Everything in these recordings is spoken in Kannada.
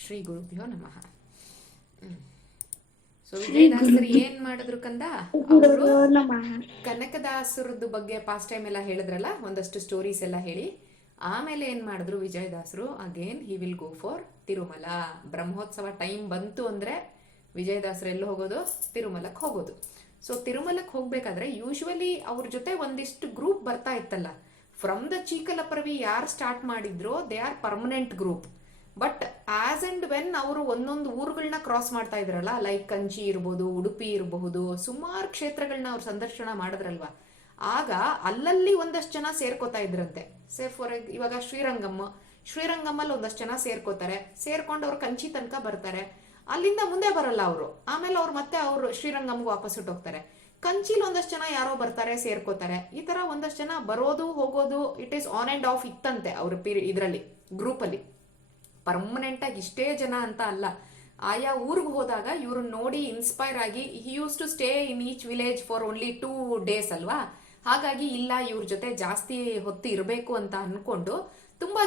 ಶ್ರೀ ಗುರುಭ್ಯೋ ನಮಃ. ಸೊ ವಿಜಯದಾಸರು ಏನ್ ಮಾಡಿದ್ರು ಕಂದ, ಅವರು ಕನಕದಾಸರದ್ದು ಬಗ್ಗೆ ಪಾಸ್ಟ್ ಟೈಮ್ ಎಲ್ಲ ಹೇಳಿದ್ರಲ್ಲ, ಒಂದಷ್ಟು ಸ್ಟೋರೀಸ್ ಎಲ್ಲ ಹೇಳಿ ಆಮೇಲೆ ಏನ್ ಮಾಡಿದ್ರು ವಿಜಯದಾಸರು, again he will go for Tirumala. Brahmotsava time ಬಂತು ಅಂದ್ರೆ ವಿಜಯದಾಸರು ಎಲ್ಲಿ ಹೋಗೋದು, ತಿರುಮಲಕ್ಕೆ ಹೋಗೋದು. ಸೊ ತಿರುಮಲಕ್ಕೆ ಹೋಗ್ಬೇಕಾದ್ರೆ ಯೂಶುವಲಿ ಅವ್ರ ಜೊತೆ ಒಂದಿಷ್ಟು ಗ್ರೂಪ್ ಬರ್ತಾ ಇತ್ತಲ್ಲ. ಫ್ರಮ್ ದ ಚೀಕಲಪರವಿ ಯಾರು ಸ್ಟಾರ್ಟ್ ಮಾಡಿದ್ರು they are permanent group. But as and when ಅವರು ಒಂದೊಂದು ಊರುಗಳನ್ನ ಕ್ರಾಸ್ ಮಾಡ್ತಾ ಇದ್ರಲ್ಲ, ಲೈಕ್ ಕಂಚಿ ಇರ್ಬೋದು, ಉಡುಪಿ ಇರಬಹುದು, ಸುಮಾರು ಕ್ಷೇತ್ರಗಳನ್ನ ಅವ್ರು ಸಂದರ್ಶನ ಮಾಡಿದ್ರಲ್ವಾ, ಆಗ ಅಲ್ಲಲ್ಲಿ ಒಂದಷ್ಟು ಜನ ಸೇರ್ಕೋತಾ ಇದ್ರಂತೆ. ಫಾರ್ ಇವಾಗ ಶ್ರೀರಂಗಮ್ಮಲ್ಲಿ ಒಂದಷ್ಟು ಜನ ಸೇರ್ಕೋತಾರೆ, ಸೇರ್ಕೊಂಡು ಅವ್ರು ಕಂಚಿ ತನಕ ಬರ್ತಾರೆ. ಅಲ್ಲಿಂದ ಮುಂದೆ ಬರಲ್ಲ ಅವರು, ಆಮೇಲೆ ಅವ್ರು ಮತ್ತೆ ಅವರು ಶ್ರೀರಂಗಮ್ಗೆ ವಾಪಸ್ ಹೋಗ್ತಾರೆ. ಕಂಚಿಲಿ ಒಂದಷ್ಟು ಜನ ಯಾರೋ ಬರ್ತಾರೆ, ಸೇರ್ಕೋತಾರೆ. ಈ ತರ ಒಂದಷ್ಟು ಜನ ಬರೋದು ಹೋಗೋದು, it is on and of ಇತ್ತಂತೆ ಅವ್ರ ಇದರಲ್ಲಿ ಗ್ರೂಪಲ್ಲಿ. ಪರ್ಮನೆಂಟ್ ಆಗಿ ಇಷ್ಟೇ ಜನ ಅಂತ ಅಲ್ಲ, ಆಯಾ ಊರಿಗೆ ಹೋದಾಗ ಇವ್ರನ್ನ ನೋಡಿ ಇನ್ಸ್ಪೈರ್ ಆಗಿ he use to stay in each village for only 2 days ಅಲ್ವಾ. ಹಾಗಾಗಿ ಇಲ್ಲ, ಇವ್ರ ಜೊತೆ ಜಾಸ್ತಿ ಹೊತ್ತು ಇರಬೇಕು ಅಂತ ಅನ್ಕೊಂಡು ತುಂಬಾ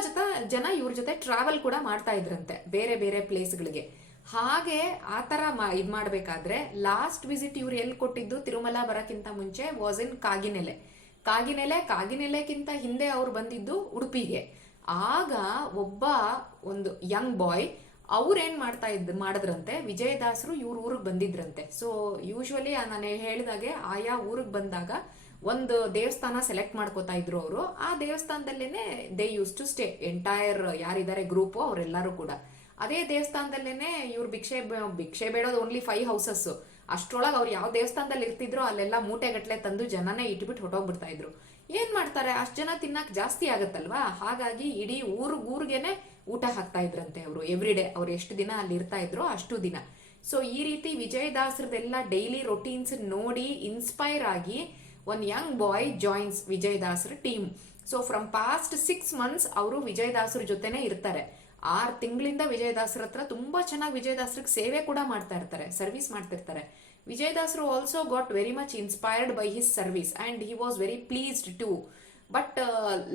ಜನ ಇವ್ರ ಜೊತೆ ಟ್ರಾವೆಲ್ ಕೂಡ ಮಾಡ್ತಾ ಇದ್ರಂತೆ ಬೇರೆ ಬೇರೆ ಪ್ಲೇಸ್ಗಳಿಗೆ. ಹಾಗೆ ಆ ತರ ಇದ್ ಮಾಡ್ಬೇಕಾದ್ರೆ ಲಾಸ್ಟ್ ವಿಸಿಟ್ ಇವ್ರು ಎಲ್ಲಿ ಕೊಟ್ಟಿದ್ದು ತಿರುಮಲ ಬರಕ್ಕಿಂತ ಮುಂಚೆ ವಾಸ್ ಇನ್ ಕಾಗಿನೆಲೆಕ್ಕಿಂತ ಹಿಂದೆ ಅವ್ರು ಬಂದಿದ್ದು ಉಡುಪಿಗೆ. ಆಗ ಒಂದು ಯಂಗ್ ಬಾಯ್ ಅವ್ರೇನ್ ಮಾಡಿದ್ರಂತೆ, ವಿಜಯದಾಸರು ಇವ್ರ ಊರಿಗೆ ಬಂದಿದ್ರಂತೆ. ಸೊ ಯೂಶುವಲಿ ನಾನು ಹೇಳಿದಾಗೆ ಆಯಾ ಊರಿಗೆ ಬಂದಾಗ ಒಂದು ದೇವಸ್ಥಾನ ಸೆಲೆಕ್ಟ್ ಮಾಡ್ಕೋತಾ ಇದ್ರು ಅವರು. ಆ ದೇವಸ್ಥಾನದಲ್ಲೇನೆ they use to stay, entire ಯಾರಿದ್ದಾರೆ ಗ್ರೂಪು ಅವರೆಲ್ಲರೂ ಕೂಡ ಅದೇ ದೇವಸ್ಥಾನದಲ್ಲೇನೆ. ಇವ್ರು ಭಿಕ್ಷೆ ಬೇಡೋದು ಓನ್ಲಿ 5 houses. ಅಷ್ಟ್ರೊಳಗೆ ಅವ್ರು ಯಾವ ದೇವಸ್ಥಾನದಲ್ಲಿ ಇರ್ತಿದ್ರು ಅಲ್ಲೆಲ್ಲ ಮೂಟೆಗಟ್ಲೆ ತಂದು ಜನನೇ ಇಟ್ಬಿಟ್ಟು ಹೊಟ್ಟೋಗ್ಬಿಡ್ತಾ ಇದ್ರು. ಏನ್ ಮಾಡ್ತಾರೆ, ಅಷ್ಟ್ ಜನ ತಿನ್ನಕ್ ಜಾಸ್ತಿ ಆಗತ್ತಲ್ವಾ. ಹಾಗಾಗಿ ಇಡೀ ಊರಿಗೇನೆ ಊಟ ಹಾಕ್ತಾ ಇದ್ರಂತೆ ಅವರು ಎವ್ರಿ ಡೇ. ಅವ್ರು ಎಷ್ಟು ದಿನ ಅಲ್ಲಿ ಇರ್ತಾ ಇದ್ರು ಅಷ್ಟು ದಿನ. ಸೊ ಈ ರೀತಿ ವಿಜಯದಾಸರದೆಲ್ಲ ಡೈಲಿ ರೊಟೀನ್ಸ್ ನೋಡಿ ಇನ್ಸ್ಪೈರ್ ಆಗಿ ಒನ್ ಯಂಗ್ ಬಾಯ್ ಜಾಯಿನ್ಸ್ ವಿಜಯದಾಸರ team. So from past 6 months ಅವರು ವಿಜಯದಾಸರ ಜೊತೆನೆ ಇರ್ತಾರೆ. 6 ತಿಂಗಳಿಂದ ವಿಜಯದಾಸರ ಹತ್ರ ತುಂಬಾ ಚೆನ್ನಾಗಿ ವಿಜಯದಾಸರಿಗೆ ಸೇವೆ ಕೂಡ ಮಾಡ್ತಾ ಇರ್ತಾರೆ, ಸರ್ವಿಸ್ ಮಾಡ್ತಿರ್ತಾರೆ. ವಿಜಯದಾಸರು also got very much inspired by his service and he was very pleased to. But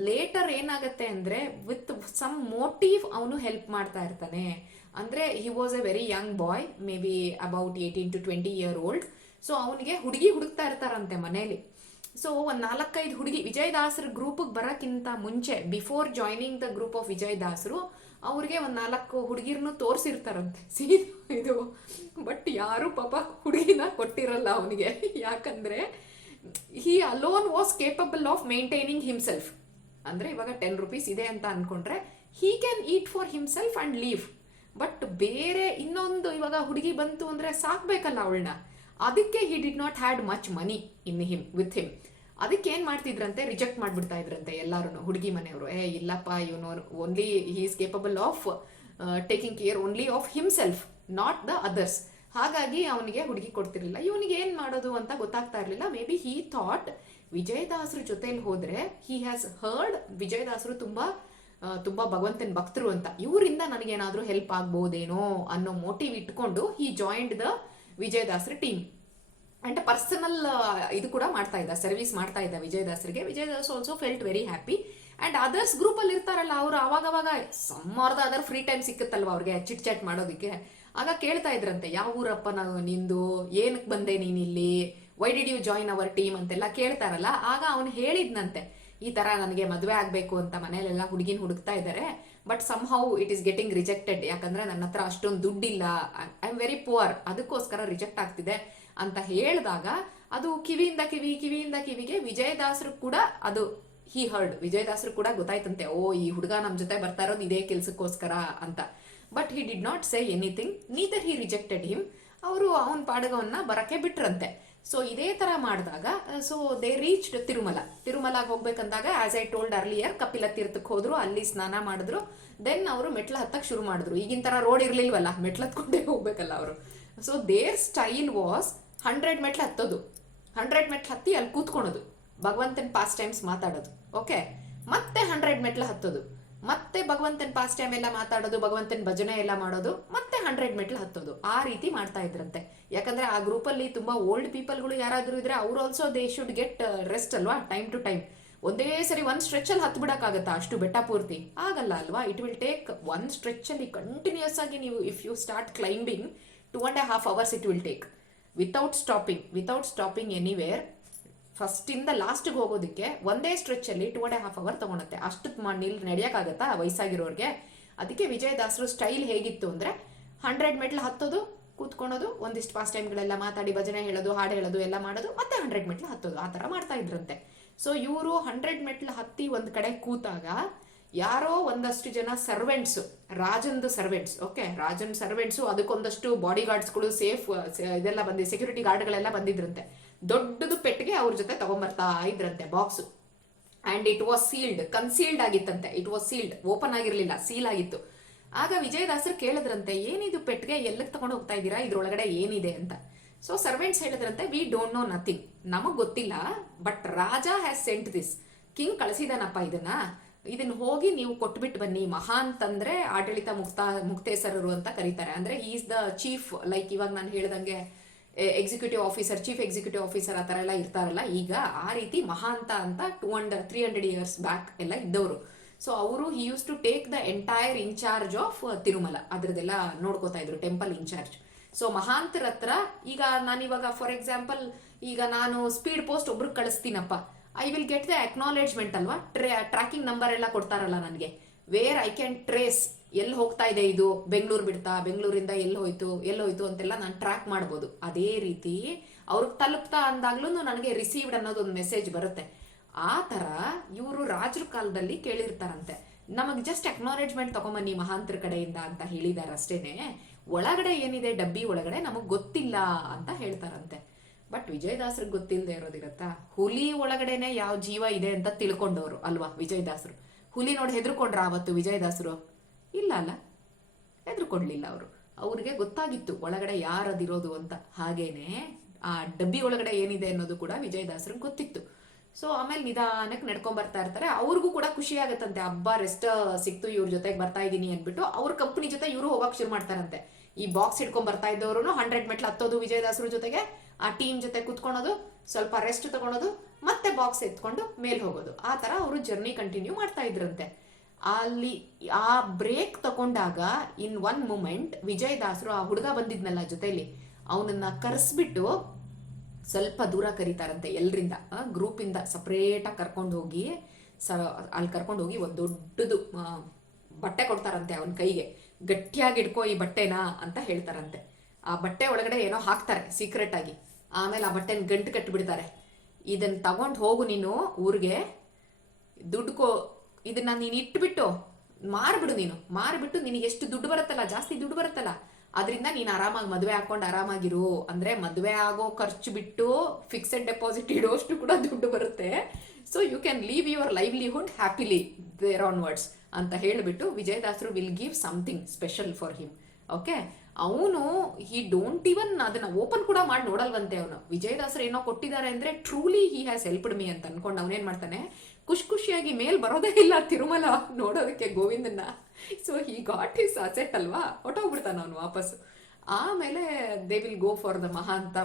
later ಏನಾಗತ್ತೆ ಅಂದ್ರೆ ವಿತ್ ಸಮ್ ಮೋಟಿವ್ ಅವನು ಹೆಲ್ಪ್ ಮಾಡ್ತಾ ಇರ್ತಾನೆ. ಅಂದ್ರೆ he was a very young boy, maybe about 18 to 20 year old. So ಅವನಿಗೆ ಹುಡುಗಿ ಹುಡುಕ್ತಾ ಇರ್ತಾರಂತೆ ಮನೇಲಿ. ಸೊ ಒಂದ್ 4-5 ಹುಡುಗಿ ವಿಜಯದಾಸರ ಗ್ರೂಪ್ಗೆ ಬರಕ್ಕಿಂತ ಮುಂಚೆ, before joining the group of ವಿಜಯದಾಸರು, ಅವ್ರಿಗೆ ಒಂದ್ 4 ಹುಡುಗಿರ್ನು ತೋರ್ಸಿರ್ತಾರಂತೆ ಇದು. ಬಟ್ ಯಾರು ಪಾಪ ಹುಡುಗಿನ ಕೊಟ್ಟಿರಲ್ಲ ಅವನಿಗೆ, ಯಾಕಂದ್ರೆ he alone was capable of maintaining himself. ಅಂದ್ರೆ ಇವಾಗ 10 rupees ಇದೆ ಅಂತ ಅನ್ಕೊಂಡ್ರೆ he can eat for himself and leave. But ಬೇರೆ ಇನ್ನೊಂದು ಇವಾಗ ಹುಡುಗಿ ಬಂತು ಅಂದ್ರೆ ಸಾಕ್ಬೇಕಲ್ಲ ಅವಳನ್ನ, ಅದಕ್ಕೆ he did not had much money with him. ಅದಕ್ಕೆ ಏನ್ ಮಾಡ್ತಿದ್ರಂತೆ, ರಿಜೆಕ್ಟ್ ಮಾಡ್ಬಿಡ್ತಾ ಇದ್ರಂತೆ ಎಲ್ಲಾರು ಹುಡುಗಿ ಮನೆಯವರು. ಇಲ್ಲಪ್ಪ, ಇವನು only he is capable of taking care only of himself, not the others. ಹಾಗಾಗಿ ಅವನಿಗೆ ಹುಡುಗಿ ಕೊಡ್ತಿರ್ಲಿಲ್ಲ. ಇವನಿಗೆ ಏನ್ ಮಾಡೋದು ಅಂತ ಗೊತ್ತಾಗ್ತಾ ಇರ್ಲಿಲ್ಲ. ಮೇ ಬಿ ಹಿ ಥಾಟ್ ವಿಜಯದಾಸರ ಜೊತೆಲಿ ಹೋದ್ರೆ, ಹಿ ಹ್ಯಾಸ್ ಹರ್ಡ್ ವಿಜಯದಾಸರು ತುಂಬಾ ಭಗವಂತನ ಭಕ್ತರು ಅಂತ, ಇವರಿಂದ ನನಗೇನಾದ್ರೂ ಹೆಲ್ಪ್ ಆಗ್ಬೋದೇನೋ ಅನ್ನೋ ಮೋಟಿವ್ ಇಟ್ಕೊಂಡು ಹಿ ಜಾಯಿಂಡ್ ದ ವಿಜಯದಾಸರ ಟೀಮ್. ಅಂಡ್ ಪರ್ಸನಲ್ ಇದು ಕೂಡ ಮಾಡ್ತಾ ಇದ್ದ, ಸರ್ವಿಸ್ ಮಾಡ್ತಾ ಇದ್ದ ವಿಜಯದಾಸರಿಗೆ. Vijayadas also felt very happy. And others group ಅಲ್ಲಿ ಇರ್ತಾರಲ್ಲ ಅವರು, ಅವಾಗ ಸಮ್ಮರ್ದ ಅದರ್ ಫ್ರೀ ಟೈಮ್ ಸಿಕ್ಕತ್ತಲ್ವ ಅವ್ರಿಗೆ ಚಿಟ್ ಚಾಟ್ ಮಾಡೋದಕ್ಕೆ. ಆಗ ಕೇಳ್ತಾ ಇದ್ರಂತೆ, ಯಾವ ಊರಪ್ಪ ನಿಂದು, ಏನಕ್ಕೆ ಬಂದೆ ನೀನ್ ಇಲ್ಲಿ, why did you join our team ಅಂತೆಲ್ಲ ಕೇಳ್ತಾರಲ್ಲ. ಆಗ ಅವನು ಹೇಳಿದ್ನಂತೆ, ಈ ತರ ನನಗೆ ಮದುವೆ ಆಗ್ಬೇಕು ಅಂತ ಮನೇಲೆಲ್ಲ ಹುಡುಗಿನ ಹುಡುಕ್ತಾ ಇದ್ದಾರೆ, but somehow it is getting rejected, ಯಾಕಂದ್ರೆ ನನ್ನ ಹತ್ರ ಅಷ್ಟೊಂದು ದುಡ್ಡಿಲ್ಲ, ಐ ಆಮ್ ವೆರಿ ಪುವರ್, ಅದಕ್ಕೋಸ್ಕರ ರಿಜೆಕ್ಟ್ ಆಗ್ತಿದೆ ಅಂತ ಹೇಳಿದಾಗ, ಅದು ಕಿವಿಯಿಂದ ಕಿವಿಗೆ ವಿಜಯದಾಸರು ಕೂಡ ಅದು ಹಿ ಹರ್ಡ್. ವಿಜಯದಾಸರು ಕೂಡ ಗೊತ್ತಾಯ್ತಂತೆ, ಓ ಈ ಹುಡುಗ ನಮ್ ಜೊತೆ ಬರ್ತಾ ಇರೋದು ಇದೇ ಕೆಲ್ಸಕ್ಕೋಸ್ಕರ ಅಂತ. But he did not say anything, neither he rejected him. ಅವರು ಅವನ ಪಾಡಗವನ್ನ ಬರಕ್ಕೆ ಬಿಟ್ರಂತೆ. ಸೊ ಇದೇ ತರ ಮಾಡಿದಾಗ, ಸೊ ದೇ ರೀಚ್ಡ್ ತಿರುಮಲಾಗ ಹೋಗ್ಬೇಕಂದಾಗ, as I told earlier, Kapila ತೀರ್ಥಕ್ಕೆ ಹೋದ್ರು, ಅಲ್ಲಿ ಸ್ನಾನ ಮಾಡಿದ್ರು. ದೆನ್ ಅವರು ಮೆಟ್ಲ ಹತ್ತಕ್ ಶುರು ಮಾಡಿದ್ರು. ಈಗಿನ ತರ ರೋಡ್ ಇರ್ಲಿಲ್ವಲ್ಲ, ಮೆಟ್ಲತ್ಕೊಂಡೇ ಹೋಗ್ಬೇಕಲ್ಲ ಅವರು. ಸೊ ದೇರ್ ಸ್ಟೈಲ್ ವಾಸ್ 100 ಮೆಟ್ಲು ಹತ್ತೋದು, 100 ಮೆಟ್ಲು ಹತ್ತಿ ಅಲ್ಲಿ ಕೂತ್ಕೊಳೋದು, ಭಗವಂತನ ಪಾಸ್ಟ್ ಟೈಮ್ಸ್ ಮಾತಾಡೋದು, ಓಕೆ, ಮತ್ತೆ 100 ಮೆಟ್ಲು ಹತ್ತೋದು, ಮತ್ತೆ ಭಗವಂತನ ಪಾಸ್ಟ್ ಟೈಮ್ ಎಲ್ಲ ಮಾತಾಡೋದು, ಭಗವಂತನ ಭಜನೆ ಎಲ್ಲ ಮಾಡೋದು, ಮತ್ತೆ 100 ಮೆಟ್ಲು ಹತ್ತೋದು. ಆ ರೀತಿ ಮಾಡ್ತಾ ಇದ್ರಂತೆ. ಯಾಕಂದ್ರೆ ಆ ಗ್ರೂಪ್ ಅಲ್ಲಿ ತುಂಬಾ ಓಲ್ಡ್ ಪೀಪಲ್ಗಳು ಯಾರಾದ್ರೂ ಇದ್ರೆ ಅವ್ರು also they should get rest ಅಲ್ವಾ, ಟೈಮ್ ಟು ಟೈಮ್. ಒಂದೇ ಸರಿ ಒಂದು ಸ್ಟ್ರೆಚಲ್ಲಿ ಹತ್ತು ಬಿಡೋಕ್ಕಾಗತ್ತಾ ಅಷ್ಟು ಬೆಟ್ಟ ಪೂರ್ತಿ? ಆಗಲ್ಲ ಅಲ್ವಾ. ಇಟ್ ವಿಲ್ ಟೇಕ್ ಒಂದು ಸ್ಟ್ರೆಚಲ್ಲಿ ಕಂಟಿನ್ಯೂಸ್ ಆಗಿ ನೀವು if you start climbing 2.5 hours it will take without stopping anywhere. ಫಸ್ಟಿಂದ ಲಾಸ್ಟ್ಗೆ ಹೋಗೋದಕ್ಕೆ ಒಂದೇ ಸ್ಟ್ರೆಚಲ್ಲಿ 2.5 hours ತೊಗೊಳುತ್ತೆ. ಅಷ್ಟು ನಡೆಯೋಕ್ಕಾಗತ್ತಾ ವಯಸ್ಸಾಗಿರೋರಿಗೆ? ಅದಕ್ಕೆ ವಿಜಯದಾಸರು ಸ್ಟೈಲ್ ಹೇಗಿತ್ತು ಅಂದರೆ 100 ಮೆಟ್ಲು ಹತ್ತೋದು, ಕೂತ್ಕೊಳೋದು, ಒಂದಿಷ್ಟು ಪಾಸ್ ಟೈಮ್ಗಳೆಲ್ಲ ಮಾತಾಡಿ ಭಜನೆ ಹೇಳೋದು, ಹಾಡು ಹೇಳೋದು ಎಲ್ಲ ಮಾಡೋದು, ಮತ್ತೆ 100 ಮೆಟ್ಲು ಹತ್ತೋದು, ಆ ಥರ ಮಾಡ್ತಾ ಇದ್ರಂತೆ. ಸೊ ಇವರು 100 ಮೆಟ್ಲು ಹತ್ತಿ ಒಂದು ಕಡೆ ಕೂತಾಗ ಯಾರೋ ಒಂದಷ್ಟು ಜನ ಸರ್ವೆಂಟ್ಸು, ರಾಜಂದು ಸರ್ವೆಂಟ್ಸ್, ಓಕೆ, ರಾಜನ್ ಸರ್ವೆಂಟ್ಸು, ಅದಕ್ಕೊಂದಷ್ಟು ಬಾಡಿ ಗಾರ್ಡ್ಸ್ಗಳು, ಇದೆಲ್ಲ ಸೆಕ್ಯೂರಿಟಿ ಗಾರ್ಡ್ಗಳೆಲ್ಲ ಬಂದಿದ್ರಂತೆ. ದೊಡ್ಡದು ಪೆಟ್ಟಿಗೆ ಅವ್ರ ಜೊತೆ ತಗೊಂಬರ್ತಾ ಇದ್ರಂತೆ box. And it was concealed ಆಗಿತ್ತಂತೆ. ಇಟ್ ವಾಸ್ ಸೀಲ್ಡ್, ಓಪನ್ ಆಗಿರಲಿಲ್ಲ, ಸೀಲ್ ಆಗಿತ್ತು. ಆಗ ವಿಜಯದಾಸರು ಕೇಳಿದ್ರಂತೆ, ಏನಿದು ಪೆಟ್ಟಿಗೆ, ಎಲ್ಲಕ್ಕೆ ತಗೊಂಡು ಹೋಗ್ತಾ ಇದ್ದೀರಾ, ಇದ್ರೊಳಗಡೆ ಏನಿದೆ ಅಂತ. ಸೊ ಸರ್ವೆಂಟ್ಸ್ ಹೇಳಿದ್ರಂತೆ, ವಿ ಡೋಂಟ್ ನೋ ನಥಿಂಗ್, ನಮಗೆ ಗೊತ್ತಿಲ್ಲ, but Raja has sent this, king ಕಳಿಸಿದಾನಪ್ಪ ಇದನ್ನ ಹೋಗಿ ನೀವು ಕೊಟ್ಬಿಟ್ಟು ಬನ್ನಿ. ಮಹಾಂತ್ ಅಂದ್ರೆ ಆಡಳಿತ ಮುಕ್ತೇಸರರು ಅಂತ ಕರೀತಾರೆ. ಅಂದ್ರೆ ಈಸ್ ದ ಚೀಫ್, ಲೈಕ್ ಇವಾಗ ನಾನು ಹೇಳ್ದಂಗೆ executive officer, chief executive officer ಆ ಥರ ಎಲ್ಲ ಇರ್ತಾರಲ್ಲ, ಈಗ ಆ ರೀತಿ ಮಹಾಂತ ಅಂತ 300 years ಬ್ಯಾಕ್ ಎಲ್ಲ ಇದ್ದವರು. ಸೊ ಅವರು he use to take the entire incharge of Tirumala, ಅದ್ರದ್ದೆಲ್ಲ ನೋಡ್ಕೋತಾ ಇದ್ರು, ಟೆಂಪಲ್ ಇನ್ಚಾರ್ಜ್. ಸೊ ಮಹಾಂತರ ಹತ್ರ ಈಗ ನಾನಿವಾಗ ಫಾರ್ ಎಕ್ಸಾಂಪಲ್ ಈಗ ನಾನು ಸ್ಪೀಡ್ ಪೋಸ್ಟ್ ಒಬ್ರಿಗೆ ಕಳಿಸ್ತೀನಪ್ಪ, I will get the acknowledgement ಅಲ್ವಾ, ಟ್ರ್ಯಾಕಿಂಗ್ ನಂಬರ್ ಎಲ್ಲ ಕೊಡ್ತಾರಲ್ಲ ನನಗೆ, ವೇರ್ ಐ ಕ್ಯಾನ್ ಟ್ರೇಸ್ ಎಲ್ಲಿ ಹೋಗ್ತಾ ಇದೆ ಇದು, ಬೆಂಗಳೂರು ಬಿಡ್ತಾ, ಬೆಂಗಳೂರಿಂದ ಎಲ್ಲಿ ಹೋಯ್ತು ಅಂತೆಲ್ಲ ನಾನು ಟ್ರ್ಯಾಕ್ ಮಾಡ್ಬೋದು. ಅದೇ ರೀತಿ ಅವ್ರಿಗೆ ತಲುಪ್ತಾ ಅಂದಾಗ್ಲೂ ನನಗೆ ರಿಸೀವ್ಡ್ ಅನ್ನೋದು ಒಂದು ಮೆಸೇಜ್ ಬರುತ್ತೆ. ಆ ಥರ ಇವರು ರಾಜರ ಕಾಲದಲ್ಲಿ ಕೇಳಿರ್ತಾರಂತೆ, ನಮಗೆ ಜಸ್ಟ್ ಅಕ್ನಾಲೇಜ್ಮೆಂಟ್ ತಗೊಂಬನ್ನಿ ಮಹಾಂತರ ಕಡೆಯಿಂದ ಅಂತ ಹೇಳಿದಾರೆ ಅಷ್ಟೇನೆ, ಒಳಗಡೆ ಏನಿದೆ ಡಬ್ಬಿ ಒಳಗಡೆ ನಮಗೆ ಗೊತ್ತಿಲ್ಲ ಅಂತ ಹೇಳ್ತಾರಂತೆ. ಬಟ್ ವಿಜಯದಾಸರಿಗೆ ಗೊತ್ತಿಲ್ಲದೆ ಇರೋದಿರತ್ತಾ? ಹುಲಿ ಒಳಗಡೆನೆ ಯಾವ ಜೀವ ಇದೆ ಅಂತ ತಿಳ್ಕೊಂಡವರು ಅಲ್ವಾ ವಿಜಯದಾಸರು. ಹುಲಿ ನೋಡಿ ಹೆದರ್ಕೊಂಡ್ರ ಅವತ್ತು ವಿಜಯದಾಸರು? ಇಲ್ಲ ಅಲ್ಲ, ಹೆದರ್ಕೊಡ್ಲಿಲ್ಲ ಅವರು. ಅವ್ರಿಗೆ ಗೊತ್ತಾಗಿತ್ತು ಒಳಗಡೆ ಯಾರದಿರೋದು ಅಂತ. ಹಾಗೇನೆ ಆ ಡಬ್ಬಿ ಒಳಗಡೆ ಏನಿದೆ ಅನ್ನೋದು ಕೂಡ ವಿಜಯದಾಸರಿಗೆ ಗೊತ್ತಿತ್ತು. ಸೊ ಆಮೇಲೆ ನಿಧಾನಕ್ಕೆ ನಡ್ಕೊಂಡ್ ಬರ್ತಾ ಇರ್ತಾರೆ. ಅವ್ರಿಗೂ ಕೂಡ ಖುಷಿ ಆಗತ್ತಂತೆ, ಹಬ್ಬ ರೆಸ್ಟ್ ಸಿಕ್ತು, ಇವ್ರ ಜೊತೆಗೆ ಬರ್ತಾ ಇದೀನಿ ಅಂದ್ಬಿಟ್ಟು ಅವ್ರ ಕಂಪನಿ ಜೊತೆ ಇವರು ಹೋಗಕ್ ಶುರು ಮಾಡ್ತಾರಂತೆ. ಈ ಬಾಕ್ಸ್ ಹಿಡ್ಕೊಂಡ್ ಬರ್ತಾ ಇದ್ದವರು 100 ಮೆಟ್ಲು ಹತ್ತೋದು ವಿಜಯದಾಸರು ಜೊತೆಗೆ, ಆ ಟೀಮ್ ಜೊತೆ ಕುತ್ಕೊಳೋದು, ಸ್ವಲ್ಪ ರೆಸ್ಟ್ ತಗೊಳೋದು, ಮತ್ತೆ ಬಾಕ್ಸ್ ಎತ್ಕೊಂಡು ಮೇಲ್ ಹೋಗೋದು. ಆ ತರ ಅವರು ಜರ್ನಿ ಕಂಟಿನ್ಯೂ ಮಾಡ್ತಾ ಇದ್ರಂತೆ. ಅಲ್ಲಿ ಆ ಬ್ರೇಕ್ ತಗೊಂಡಾಗ ಇನ್ ಒನ್ ಮೂಮೆಂಟ್ ವಿಜಯದಾಸರು ಆ ಹುಡುಗ ಬಂದಿದ್ನಲ್ಲ ಜೊತೆಲಿ, ಅವನನ್ನ ಕರೆಸ್ಬಿಟ್ಟು ಸ್ವಲ್ಪ ದೂರ ಕರೀತಾರಂತೆ ಎಲ್ರಿಂದ, ಗ್ರೂಪಿಂದ ಸಪ್ರೇಟಾಗಿ ಕರ್ಕೊಂಡು ಹೋಗಿ ಅಲ್ಲಿ ಕರ್ಕೊಂಡು ಹೋಗಿ ಒಂದು ದೊಡ್ಡದು ಬಟ್ಟೆ ಕೊಡ್ತಾರಂತೆ ಅವನ ಕೈಗೆ, ಗಟ್ಟಿಯಾಗಿ ಇಡ್ಕೋ ಈ ಬಟ್ಟೆನಾ ಅಂತ ಹೇಳ್ತಾರಂತೆ. ಆ ಬಟ್ಟೆ ಒಳಗಡೆ ಏನೋ ಹಾಕ್ತಾರೆ ಸೀಕ್ರೆಟ್ ಆಗಿ. ಆಮೇಲೆ ಆ ಬಟ್ಟೆನ ಗಂಟು ಕಟ್ಟಿಬಿಡ್ತಾರೆ. ಇದನ್ನ ತಗೊಂಡು ಹೋಗು ನೀನು ಊರಿಗೆ, ದುಡ್ಡು ಇದನ್ನ ನೀನು ಇಟ್ಬಿಟ್ಟು ಮಾರ್ಬಿಡು, ಮಾರ್ಬಿಟ್ಟು ನಿನಗೆ ಎಷ್ಟು ದುಡ್ಡು ಬರುತ್ತಲ್ಲ, ಜಾಸ್ತಿ ದುಡ್ಡು ಬರುತ್ತಲ್ಲ, ಅದರಿಂದ ನೀನು ಆರಾಮಾಗಿ ಮದುವೆ ಹಾಕೊಂಡು ಆರಾಮಾಗಿರು. ಅಂದ್ರೆ ಮದುವೆ ಆಗೋ ಖರ್ಚು ಬಿಟ್ಟು ಫಿಕ್ಸೆಡ್ ಡೆಪಾಸಿಟ್ ಇಡೋಷ್ಟು ಕೂಡ ದುಡ್ಡು ಬರುತ್ತೆ. So you can leave your livelihood happily there onwards ಅಂತ ಹೇಳಿಬಿಟ್ಟು ವಿಜಯದಾಸರು will give something special for him. Okay, ಅವನು ಹಿ ಡೋಂಟ್ ಇವನ್ ಅದನ್ನ ಓಪನ್ ಕೂಡ ಮಾಡಿ ನೋಡಲ್ವಂತೆ. ಅವನು ವಿಜಯದಾಸರು ಏನೋ ಕೊಟ್ಟಿದ್ದಾರೆ ಅಂದ್ರೆ truly he has helped me ಅಂತ ಅನ್ಕೊಂಡು ಅವನೇನ್ ಮಾಡ್ತಾನೆ, ಖುಷಿಯಾಗಿ ಮೇಲ್ ಬರೋದೇ ಇಲ್ಲ ತಿರುಮಲ ನೋಡೋದಕ್ಕೆ ಗೋವಿಂದನ್ನ. So he got his asset ಅಲ್ವಾ, ಹೊಟ್ಟೋಗ್ಬಿಡ್ತಾನ ಅವನು ವಾಪಸ್ಸು. ಆಮೇಲೆ they will go for the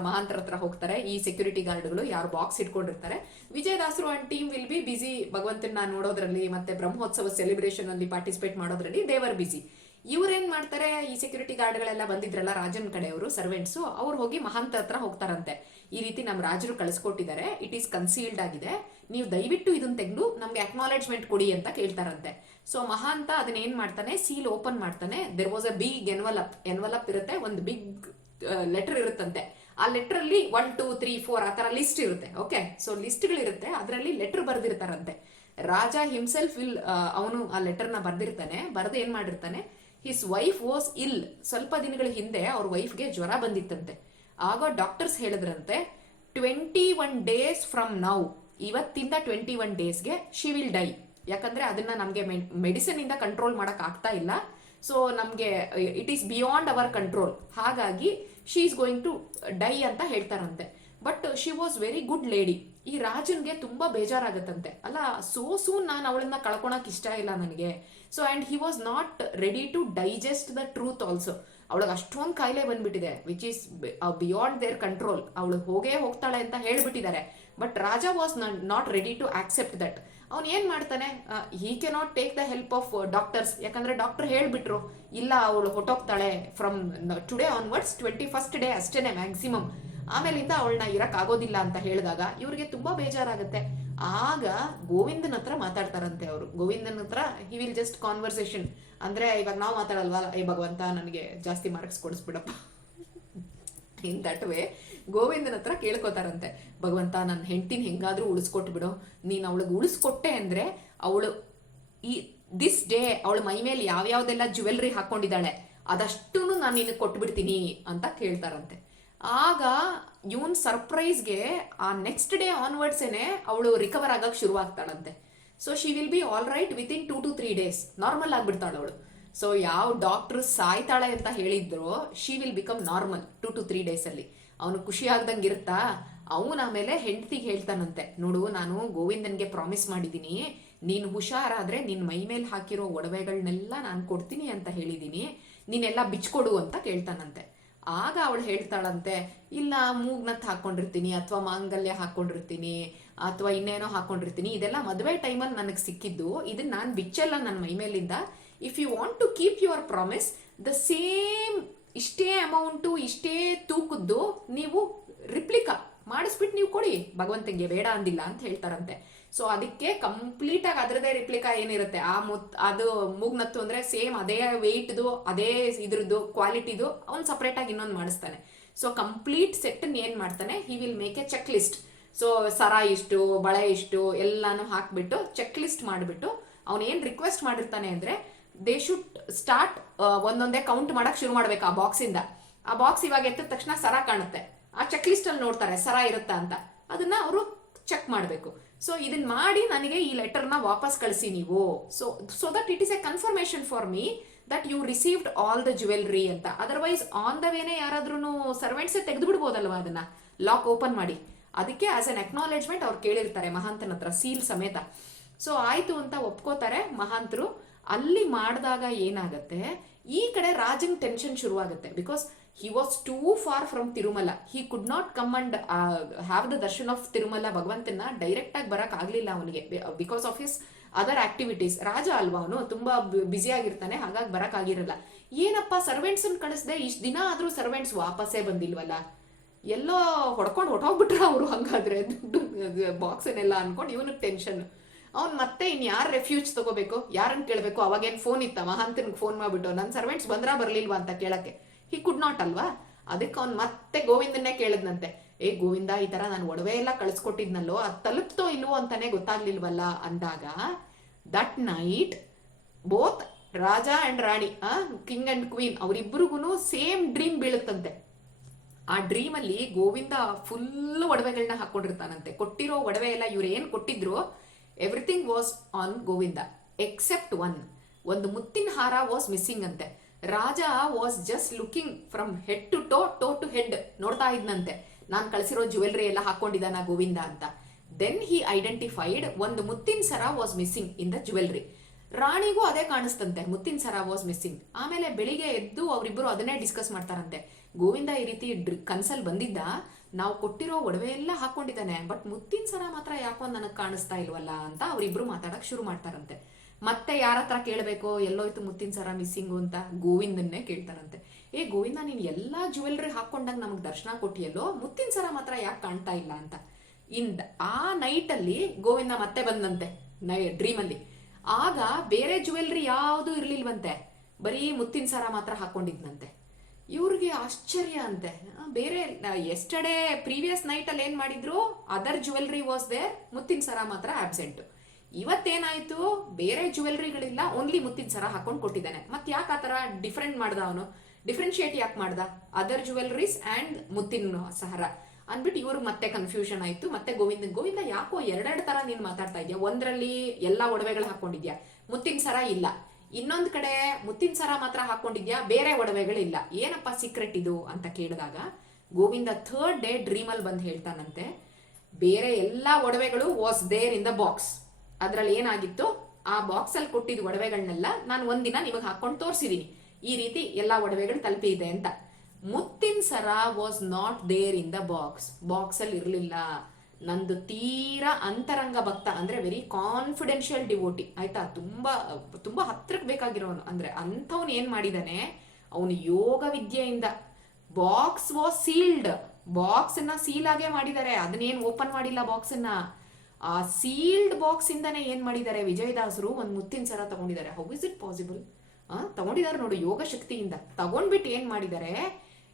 ಮಹಾಂತರ ಹತ್ರ ಹೋಗ್ತಾರೆ. ಈ ಸೆಕ್ಯೂರಿಟಿ ಗಾರ್ಡ್ಗಳು ಯಾರು ಬಾಕ್ಸ್ ಇಟ್ಕೊಂಡಿರ್ತಾರೆ, ವಿಜಯದಾಸರು and team will be busy ಭಗವಂತನ ನೋಡೋದ್ರಲ್ಲಿ ಮತ್ತೆ ಬ್ರಹ್ಮೋತ್ಸವ ಸೆಲೆಬ್ರೇಷನ್ ಅಲ್ಲಿ ಪಾರ್ಟಿಸಿಪೇಟ್ ಮಾಡೋದ್ರಲ್ಲಿ ದೇವರ್ ಬಿಸಿ. ಇವ್ರೇನ್ ಮಾಡ್ತಾರೆ, ಈ ಸೆಕ್ಯೂರಿಟಿ ಗಾರ್ಡ್ಗಳೆಲ್ಲ ಬಂದಿದ್ರಲ್ಲ ರಾಜನ್ ಕಡೆಯವರು ಸರ್ವೆಂಟ್ಸು, ಅವ್ರು ಹೋಗಿ ಮಹಾಂತ ಹತ್ರ ಹೋಗ್ತಾರಂತೆ. ಈ ರೀತಿ ನಮ್ಮ ರಾಜರು ಕಳಿಸ್ಕೊಟ್ಟಿದ್ದಾರೆ, ಇಟ್ ಈಸ್ ಕನ್ಸೀಲ್ಡ್ ಆಗಿದೆ, ನೀವು ದಯವಿಟ್ಟು ಇದನ್ನ ತೆಗೆದು ನಮ್ಗೆ ಅಕ್ನಾಲೇಜ್ಮೆಂಟ್ ಕೊಡಿ ಅಂತ ಕೇಳ್ತಾರಂತೆ. ಸೊ ಮಹಾಂತ ಅದನ್ನ ಏನ್ ಮಾಡ್ತಾನೆ, ಸೀಲ್ ಓಪನ್ ಮಾಡ್ತಾನೆ. There was a big envelope ಇರುತ್ತೆ, ಒಂದು ಬಿಗ್ ಲೆಟರ್ ಇರುತ್ತಂತೆ. ಆ ಲೆಟರ್ ಅಲ್ಲಿ 1 2 3 4 ಆ ತರ ಲಿಸ್ಟ್ ಇರುತ್ತೆ. ಓಕೆ, ಸೊ ಲಿಸ್ಟ್ಗಳಿರುತ್ತೆ, ಅದರಲ್ಲಿ ಲೆಟರ್ ಬರ್ದಿರ್ತಾರಂತೆ. ರಾಜ ಹಿಮ್ಸೆಲ್ಫ್ ಅವನು ಆ ಲೆಟರ್ನ ಬರ್ದಿರ್ತಾನೆ. ಬರ್ದು ಏನ್ ಮಾಡಿರ್ತಾನೆ, ಹಿಸ್ ವೈಫ್ ವಾಸ್ ಇಲ್, ಸ್ವಲ್ಪ ದಿನಗಳ ಹಿಂದೆ ಅವ್ರ ವೈಫ್ಗೆ ಜ್ವರ ಬಂದಿತ್ತಂತೆ. ಆಗ ಡಾಕ್ಟರ್ಸ್ ಹೇಳಿದ್ರಂತೆ 21 days ಫ್ರಮ್ ನೌ, ಇವತ್ತಿಂದ 21 daysಗೆ ಶಿ ವಿಲ್ ಡೈ. ಯಾಕಂದ್ರೆ ಅದನ್ನ ನಮ್ಗೆ ಮೆಡಿಸಿನ್ ಇಂದ ಕಂಟ್ರೋಲ್ ಮಾಡಕ್ ಆಗ್ತಾ ಇಲ್ಲ. ಸೊ ನಮ್ಗೆ it is beyond our control, ಹಾಗಾಗಿ she is going to die ಅಂತ ಹೇಳ್ತಾರಂತೆ. But she was very good lady. ಈ ರಾಜನ್ಗೆ ತುಂಬಾ ಬೇಜಾರಾಗತ್ತಂತೆ, ಅಲ್ಲ ಸೋ ಸೂನ್ ನಾನು ಅವಳನ್ನ ಕಳ್ಕೊಳಕ್ ಇಷ್ಟ ಇಲ್ಲ ನನಗೆ. So and he was not ready to digest the truth also. ಅವಳಿಗೆ ಅಷ್ಟೊಂದು ಕಾಯಿಲೆ ಬಂದ್ಬಿಟ್ಟಿದೆ which is beyond their control. ಅವಳು ಹೋಗೇ ಹೋಗ್ತಾಳೆ ಅಂತ ಹೇಳ್ಬಿಟ್ಟಿದ್ದಾರೆ. But Raja was not ready to accept that. ಅವ್ನು ಏನ್ ಮಾಡ್ತಾನೆ, he cannot take the help of doctors. ಯಾಕಂದ್ರೆ ಡಾಕ್ಟರ್ ಹೇಳ್ಬಿಟ್ರು, ಇಲ್ಲ ಅವಳು ಹೊಟ್ಟೋಗ್ತಾಳೆ from today onwards, 21st day ಅಷ್ಟೇನೆ ಮ್ಯಾಕ್ಸಿಮಮ್, ಆಮೇಲಿಂದ ಅವಳನ್ನ ಇರಕ್ ಆಗೋದಿಲ್ಲ ಅಂತ ಹೇಳಿದಾಗ ಇವ್ರಿಗೆ ತುಂಬಾ ಬೇಜಾರಾಗುತ್ತೆ. ಆಗ ಗೋವಿಂದನ ಹತ್ರ ಮಾತಾಡ್ತಾರಂತೆ ಅವರು. ಗೋವಿಂದನ ಹತ್ರ ಹಿ ವಿಲ್ ಜಸ್ಟ್ ಕಾನ್ವರ್ಸೇಷನ್, ಅಂದ್ರೆ ಇವಾಗ ನಾವು ಮಾತಾಡಲ್ವಾ, ಏ ಭಗವಂತ ನನಗೆ ಜಾಸ್ತಿ ಮಾರ್ಕ್ಸ್ ಕೊಡಿಸ್ಬಿಡಪ್ಪ, ಇನ್ ದಟ್ ವೇ ಗೋವಿಂದನ ಹತ್ರ ಕೇಳ್ಕೊತಾರಂತೆ, ಭಗವಂತ ನನ್ನ ಹೆಂಡತಿನ ಹೆಂಗಾದ್ರೂ ಉಳಿಸ್ಕೊಟ್ಬಿಡು, ನೀನ್ ಅವಳಿಗೆ ಉಳಿಸ್ಕೊಟ್ಟೆ ಅಂದ್ರೆ ಅವಳು ಈ ದಿಸ್ ಡೇ ಅವಳ ಮೈ ಮೇಲೆ ಯಾವ್ಯಾವ್ದೆಲ್ಲ ಜ್ಯುವೆಲ್ರಿ ಹಾಕೊಂಡಿದ್ದಾಳೆ ಅದಷ್ಟು ನಾನು ನಿನಗೆ ಕೊಟ್ಬಿಡ್ತೀನಿ ಅಂತ ಕೇಳ್ತಾರಂತೆ. ಆಗ ಇವನ್ ಸರ್ಪ್ರೈಸ್ಗೆ ಆ ನೆಕ್ಸ್ಟ್ ಡೇ ಆನ್ವರ್ಡ್ಸೇನೆ ಅವಳು ರಿಕವರ್ ಆಗಕ್ಕೆ ಶುರುವಾಗ್ತಾಳಂತೆ. So she will be all right within 2 to 3 days, normal ಆಗ್ಬಿಡ್ತಾಳೆ ಅವಳು. ಸೊ ಯಾವ ಡಾಕ್ಟರ್ ಸಾಯ್ತಾಳೆ ಅಂತ ಹೇಳಿದ್ರು, she will become normal 2 to 3 days ಅಲ್ಲಿ. ಅವನು ಖುಷಿ ಆಗ್ದಂಗೆ ಇರುತ್ತಾ, ಅವನ ಆಮೇಲೆ ಹೆಂಡತಿಗೆ ಹೇಳ್ತಾನಂತೆ, ನೋಡು ನಾನು ಗೋವಿಂದನ್ಗೆ ಪ್ರಾಮಿಸ್ ಮಾಡಿದ್ದೀನಿ, ನೀನು ಹುಷಾರಾದ್ರೆ ನಿನ್ ಮೈ ಮೇಲೆ ಹಾಕಿರೋ ಒಡವೆಗಳನ್ನೆಲ್ಲ ನಾನು ಕೊಡ್ತೀನಿ ಅಂತ ಹೇಳಿದೀನಿ, ನೀನೆಲ್ಲ ಬಿಚ್ಕೊಡು ಅಂತ ಕೇಳ್ತಾನಂತೆ. ಆಗ ಅವಳು ಹೇಳ್ತಾಳಂತೆ, ಇಲ್ಲ ಮೂಗ್ನತ್ ಹಾಕೊಂಡಿರ್ತೀನಿ ಅಥವಾ ಮಾಂಗಲ್ಯ ಹಾಕೊಂಡಿರ್ತೀನಿ ಅಥವಾ ಇನ್ನೇನೋ ಹಾಕೊಂಡಿರ್ತೀನಿ, ಇದೆಲ್ಲ ಮದುವೆ ಟೈಮಲ್ಲಿ ನನಗೆ ಸಿಕ್ಕಿದ್ದು, ಇದನ್ನ ನಾನು ಬಿಚ್ಚಲ್ಲ ನನ್ನ ಮೈ ಮೇಲಿಂದ. If you want to keep your promise, the same ಇಷ್ಟೇ ಅಮೌಂಟು ಇಷ್ಟೇ ತೂಕದ್ದು ನೀವು ರಿಪ್ಲಿಕಾ ಮಾಡಿಸ್ಬಿಟ್ಟು ನೀವು ಕೊಡಿ, ಭಗವಂತಂಗೆ ಬೇಡ ಅಂದಿಲ್ಲ ಅಂತ ಹೇಳ್ತಾರಂತೆ. ಸೊ ಅದಕ್ಕೆ ಕಂಪ್ಲೀಟ್ ಆಗಿ ಅದರದೇ ರಿಪ್ಲಿಕಾ ಏನಿರುತ್ತೆ ಅದು ಮೂಗ್ನತ್ತು ಅಂದ್ರೆ ಸೇಮ್ ಅದೇ ವೆಯ್ಟ್ದು ಅದೇ ಇದ್ರದ್ದು ಕ್ವಾಲಿಟಿದು ಅವ್ನು ಸಪ್ರೇಟ್ ಆಗಿ ಇನ್ನೊಂದು ಮಾಡಿಸ್ತಾನೆ. ಸೊ ಕಂಪ್ಲೀಟ್ ಸೆಟ್ ಏನ್ ಮಾಡ್ತಾನೆ, he will make a check list. So ಸರ ಇಷ್ಟು, ಬಳೆ ಇಷ್ಟು ಎಲ್ಲಾನು ಹಾಕ್ಬಿಟ್ಟು ಚೆಕ್ ಲಿಸ್ಟ್ ಮಾಡಿಬಿಟ್ಟು ಅವ್ನು ಏನ್ ರಿಕ್ವೆಸ್ಟ್ ಮಾಡಿರ್ತಾನೆ ಅಂದ್ರೆ, ದೇ ಶುಡ್ ಸ್ಟಾರ್ಟ್ ಒಂದೊಂದೇ ಕೌಂಟ್ ಮಾಡಕ್ ಶುರು ಮಾಡ್ಬೇಕು ಆ ಬಾಕ್ಸ್ ಇಂದ. ಆ ಬಾಕ್ಸ್ ಇವಾಗ ಎತ್ತಿದ ತಕ್ಷಣ ಸರ ಕಾಣುತ್ತೆ, ಆ ಚೆಕ್ ಲಿಸ್ಟ್ ಅಲ್ಲಿ ನೋಡ್ತಾರೆ ಸರ ಇರುತ್ತಾ ಅಂತ, ಅದನ್ನ ಅವರು ಚೆಕ್ ಮಾಡಬೇಕು. ಸೊ ಇದನ್ನ ಮಾಡಿ ನನಗೆ ಈ ಲೆಟರ್ನ ವಾಪಸ್ ಕಳಿಸಿ ನೀವು, so that it is a confirmation for me that you received all the jewellery ಅಂತ. ಅದರ್ವೈಸ್ ಆನ್ ದ ವೇನೆ ಯಾರಾದ್ರೂ ಸರ್ವೆಂಟ್ಸೇ ತೆಗೆದು ಬಿಡ್ಬೋದಲ್ವಾ ಅದನ್ನ ಲಾಕ್ ಓಪನ್ ಮಾಡಿ. ಅದಕ್ಕೆ ಆಸ್ ಅನ್ ಅಕ್ನಾಲೇಜ್ಮೆಂಟ್ ಅವ್ರು ಕೇಳಿರ್ತಾರೆ ಮಹಾಂತನ ಹತ್ರ ಸೀಲ್ ಸಮೇತ. ಸೊ ಆಯ್ತು ಅಂತ ಒಪ್ಕೋತಾರೆ ಮಹಾಂತರು. ಅಲ್ಲಿ ಮಾಡಿದಾಗ ಏನಾಗತ್ತೆ, ಈ ಕಡೆ ರಾಜನ್ ಟೆನ್ಷನ್ ಶುರುವಾಗುತ್ತೆ. Because he was too far from Tirumala, he could not come and have the darshan of Tirumala. ಭಗವಂತನ ಡೈರೆಕ್ಟ್ ಆಗಿ ಬರಕ್ ಆಗ್ಲಿಲ್ಲ ಅವನಿಗೆ because of his other activities. Raja ಅಲ್ವಾ ಅವನು, ತುಂಬಾ ಬ್ಯುಸಿ ಆಗಿರ್ತಾನೆ, ಹಾಗಾಗಿ ಬರಕ್ ಆಗಿರಲ್ಲ. ಏನಪ್ಪಾ ಸರ್ವೆಂಟ್ಸ್ ಕಳಿಸ್ದೆ, ಇಷ್ಟ ದಿನ ಆದ್ರೂ ಸರ್ವೆಂಟ್ಸ್ ವಾಪಸ್ಸೇ ಬಂದಿಲ್ವಲ್ಲ, ಎಲ್ಲೋ ಹೊಡ್ಕೊಂಡು ಹೊಟ್ಟೋಗ್ಬಿಟ್ರ ಅವರು, ಹಂಗಾದ್ರೆ ದುಡ್ಡು ಬಾಕ್ಸನ್ನೆಲ್ಲ ಅನ್ಕೊಂಡು ಇವನಿಗೆ ಟೆನ್ಷನ್. ಅವ್ನು ಮತ್ತೆ ಇನ್ ಯಾರು ರೆಫ್ಯೂಜ್ ತಗೋಬೇಕು, ಯಾರನ್ನ ಕೇಳಬೇಕು, ಅವಾಗೇನ್ ಫೋನ್ ಇತ್ತ ಮಹಾಂತನ್ಗೆ ಫೋನ್ ಮಾಡ್ಬಿಟ್ಟು ನನ್ನ ಸರ್ವೆಂಟ್ಸ್ ಬಂದ್ರಾ ಬರ್ಲಿಲ್ವಾ ಅಂತ ಕೇಳಕ್ಕೆ, ಹಿ ಕುಡ್ ನಾಟ್ ಅಲ್ವಾ. ಅದಕ್ಕೆ ಅವ್ನು ಮತ್ತೆ ಗೋವಿಂದನ್ನೇ ಕೇಳದ್ನಂತೆ, ಏ ಗೋವಿಂದ ಈ ತರ ನಾನು ಒಡವೆ ಎಲ್ಲ ಕಳ್ಸ್ಕೊಟ್ಟಿದ್ನಲ್ಲೋ, ಅದು ತಲುಪ್ತೋ ಇಲ್ವೋ ಅಂತಾನೆ ಗೊತ್ತಾಗ್ಲಿಲ್ವಲ್ಲ ಅಂದಾಗ, that night both Raja and Rani, king and queen, ಅವರಿಬ್ಬರಿಗೂ ಸೇಮ್ ಡ್ರೀಮ್ ಬೀಳುತ್ತಂತೆ. ಆ ಡ್ರೀಮ್ ಅಲ್ಲಿ ಗೋವಿಂದ ಫುಲ್ ಒಡವೆಗಳನ್ನ ಹಾಕೊಂಡಿರ್ತಾನಂತೆ. ಕೊಟ್ಟಿರೋ ಒಡವೆ ಎಲ್ಲ ಇವ್ರು ಏನ್ ಕೊಟ್ಟಿದ್ರು everything was on Govinda except ಒಂದು ಮುತ್ತಿನ ಹಾರ ವಾಸ್ ಮಿಸ್ಸಿಂಗ್ ಅಂತೆ. Raja was just looking from head to toe to head, ನೋಡ್ತಾ ಇದ್ನಂತೆ ನಾನ್ ಕಳಿಸಿರೋ ಜ್ಯುವೆಲ್ರಿ ಎಲ್ಲ ಹಾಕೊಂಡಿದ್ದಾನ ಗೋವಿಂದ ಅಂತ. ದೆನ್ ಹಿ ಐಡೆಂಟಿಫೈಡ್ ಒಂದು ಮುತ್ತಿನ ಸರ was missing in the jewellery. ರಾಣಿಗೂ ಅದೇ ಕಾಣಿಸ್ತಂತೆ, ಮುತ್ತಿನ ಸರ ವಾಸ್ ಮಿಸ್ಸಿಂಗ್. ಆಮೇಲೆ ಬೆಳಿಗ್ಗೆ ಎದ್ದು ಅವರಿಬ್ಬರು ಅದನ್ನೇ ಡಿಸ್ಕಸ್ ಮಾಡ್ತಾರಂತೆ, ಗೋವಿಂದ ಈ ರೀತಿ ಕನ್ಸಲ್ ಬಂದಿದ್ದ, ನಾವು ಕೊಟ್ಟಿರೋ ಒಡವೆ ಎಲ್ಲ ಹಾಕೊಂಡಿದ್ದಾನೆ, ಬಟ್ ಮುತ್ತಿನ ಸರ ಮಾತ್ರ ಯಾಕೋ ನನಗೆ ಕಾಣಿಸ್ತಾ ಇಲ್ವಲ್ಲ ಅಂತ ಅವರಿಬ್ರು ಮಾತಾಡಕ್ ಶುರು ಮಾಡ್ತಾರಂತೆ. ಮತ್ತೆ ಯಾರ ಹತ್ರ ಕೇಳಬೇಕು, ಎಲ್ಲೋಯ್ತು ಮುತ್ತಿನ ಸರ ಮಿಸ್ಸಿಂಗು ಅಂತ, ಗೋವಿಂದನ್ನೇ ಕೇಳ್ತಾರಂತೆ. ಏ ಗೋವಿಂದ, ನೀನ್ ಎಲ್ಲಾ ಜ್ಯುವೆಲ್ರಿ ಹಾಕೊಂಡಾಗ ನಮಗ್ ದರ್ಶನ ಕೊಟ್ಟಿಯಲ್ಲೋ, ಮುತ್ತಿನ ಸರ ಮಾತ್ರ ಯಾಕೆ ಕಾಣ್ತಾ ಇಲ್ಲ ಅಂತ. ಆ ನೈಟ್ ಅಲ್ಲಿ ಗೋವಿಂದ ಮತ್ತೆ ಬಂದಂತೆ ಡ್ರೀಮ್ ಅಲ್ಲಿ. ಆಗ ಬೇರೆ ಜ್ಯುವೆಲ್ರಿ ಯಾವುದು ಇರ್ಲಿಲ್ವಂತೆ, ಬರೀ ಮುತ್ತಿನ ಸರ ಮಾತ್ರ ಹಾಕೊಂಡಿದ್ನಂತೆ. ಇವ್ರಿಗೆ ಆಶ್ಚರ್ಯ ಅಂತೆ, ಬೇರೆ ಎಸ್ಟರ್ಡೇ ಪ್ರೀವಿಯಸ್ ನೈಟ್ ಅಲ್ಲಿ ಏನ್ ಮಾಡಿದ್ರು, ಅದರ್ ಜ್ಯುವೆಲ್ರಿ ವಾಸ್ ದೇರ್, ಮುತ್ತಿನ ಸರ ಮಾತ್ರ ಆಬ್ಸೆಂಟ್. ಇವತ್ತೇನಾಯ್ತು, ಬೇರೆ ಜ್ಯುವೆಲ್ರಿಗಳಿಲ್ಲ, ಓನ್ಲಿ ಮುತ್ತಿನ ಸರ ಹಾಕೊಂಡು ಕೊಟ್ಟಿದ್ದಾನೆ. ಮತ್ ಯಾಕೆ ಆತರ ಡಿಫ್ರೆಂಟ್ ಮಾಡ್ದ ಅವನು, ಡಿಫ್ರೆನ್ಶಿಯೇಟ್ ಯಾಕೆ ಮಾಡ್ದ, ಅದರ್ ಜ್ಯುವೆಲ್ರೀಸ್ ಅಂಡ್ ಮುತ್ತಿನ ಸರ ಅನ್ಬಿಟ್ಟು ಇವ್ರಿಗೆ ಮತ್ತೆ ಕನ್ಫ್ಯೂಷನ್ ಆಯ್ತು. ಮತ್ತೆ ಗೋವಿಂದ ಯಾಕೋ ಎರಡೆರಡು ತರ ನೀನ್ ಮಾತಾಡ್ತಾ ಇದ್ಯಾ, ಒಂದ್ರಲ್ಲಿ ಎಲ್ಲಾ ಒಡವೆಗಳು ಹಾಕೊಂಡಿದ್ಯಾ, ಮುತ್ತಿನ ಸರ ಇಲ್ಲ, ಇನ್ನೊಂದ್ ಕಡೆ ಮುತ್ತಿನ ಸರ ಮಾತ್ರ ಹಾಕೊಂಡಿದ್ಯಾ, ಬೇರೆ ಒಡವೆಗಳಿಲ್ಲ, ಏನಪ್ಪ ಸೀಕ್ರೆಟ್ ಇದು ಅಂತ ಕೇಳಿದಾಗ, ಗೋವಿಂದ ಥರ್ಡ್ ಡೇ ಡ್ರೀಮ್ ಅಲ್ಲಿ ಬಂದು ಹೇಳ್ತಾನಂತೆ, ಬೇರೆ ಎಲ್ಲಾ ಒಡವೆಗಳು was there in the box. ಅದ್ರಲ್ಲಿ ಏನಾಗಿತ್ತು, ಆ ಬಾಕ್ಸ್ ಅಲ್ಲಿ ಕೊಟ್ಟಿದ್ ಒಡವೆಗಳನ್ನೆಲ್ಲ ನಾನು ಒಂದಿನ ನಿಮಗೆ ಹಾಕೊಂಡು ತೋರಿಸಿದೀನಿ, ಈ ರೀತಿ ಎಲ್ಲಾ ಒಡವೆಗಳು ತಲುಪಿದೆ ಅಂತ. ಮುತ್ತಿನ ಸರ was not there in the box, box ಅಲ್ಲಿ ಇರ್ಲಿಲ್ಲ. ನಂದು ತೀರಾ ಅಂತರಂಗ ಭಕ್ತ, ಅಂದ್ರೆ ವೆರಿ ಕಾನ್ಫಿಡೆನ್ಷಿಯಲ್ ಡಿವೋಟಿ ಆಯ್ತಾ, ತುಂಬಾ ತುಂಬಾ ಹತ್ರಕ್ಕೆ ಬೇಕಾಗಿರೋನು. ಅಂದ್ರೆ ಅಂಥವ್ನು ಏನ್ ಮಾಡಿದಾನೆ, ಅವನು ಯೋಗ ವಿದ್ಯೆಯಿಂದ ಬಾಕ್ಸ್ ವಾಸ್ ಸೀಲ್ಡ್, ಬಾಕ್ಸ್ ಅನ್ನ ಸೀಲ್ ಆಗೇ ಮಾಡಿದ್ದಾರೆ, ಅದನ್ನೇನು ಓಪನ್ ಮಾಡಿಲ್ಲ ಬಾಕ್ಸ್ ಅನ್ನ. ಆ ಸೀಲ್ಡ್ ಬಾಕ್ಸ್ ಇಂದಾನೆ ಏನ್ ಮಾಡಿದ್ದಾರೆ ವಿಜಯದಾಸರು, ಒಂದು ಮುತ್ತಿನ ಸರ ತಗೊಂಡಿದ್ದಾರೆ. How is it possible? ತಗೊಂಡಿದ್ದಾರೆ ನೋಡು, ಯೋಗ ಶಕ್ತಿಯಿಂದ ತಗೊಂಡ್ಬಿಟ್ಟು ಏನ್ ಮಾಡಿದ್ದಾರೆ,